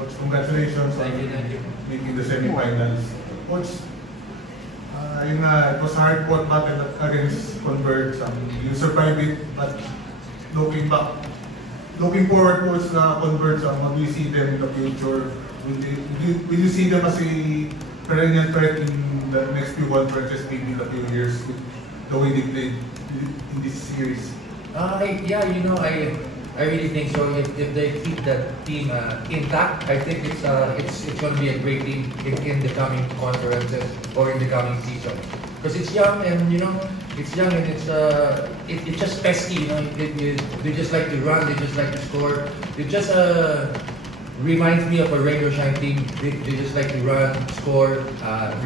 Coach, congratulations on Thank you. making the semifinals. Coach, yun nga, it was a hard-fought battle against Converge. You survived it, but looking back, looking forward towards Converge, what do you see them in the future? Will you see them as a perennial threat in the next few conferences, maybe in a few years, with the way they played in this series? Yeah, you know, I really think so. If they keep that team intact, I think it's going to be a great team in the coming conferences or in the coming season. Because it's young and it's just pesky. They just like to run, they just like to score. It just reminds me of a rain or shine team. They just like to run, score,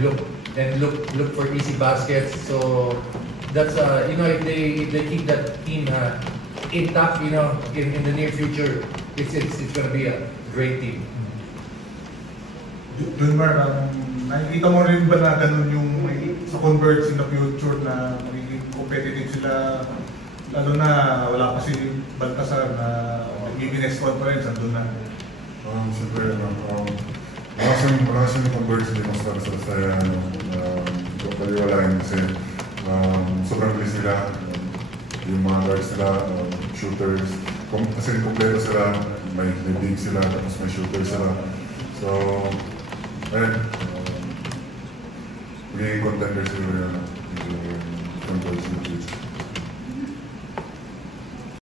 look for easy baskets. So that's if they keep that team intact, in the near future, it's going to be a great team. Junmar, nakikita mo rin ba na ganun yung sa Converge in the future na magiging competitive sila, lalo na wala pa si Baltasar na maybe next conference, andun na? Siyempre, maraming Converge hindi mas para sa saya, paliwalain kasi sobrang bilis nila, yung mga guards nila, shooters, kasi kompleto sila, may big sila, tapos may shooters sila. So, ayun, magiging contender sila yung Converge in the future.